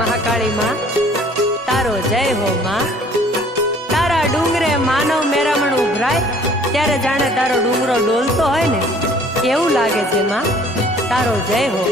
મહાકાળી માં તારો જય હો માં। તારા ડુંગરે માનવ મેરામણ ઉભરાય ત્યારે જાણે તારો ડુંગરો ડોલતો હોય ને એવું લાગે છે માં, તારો જય હો।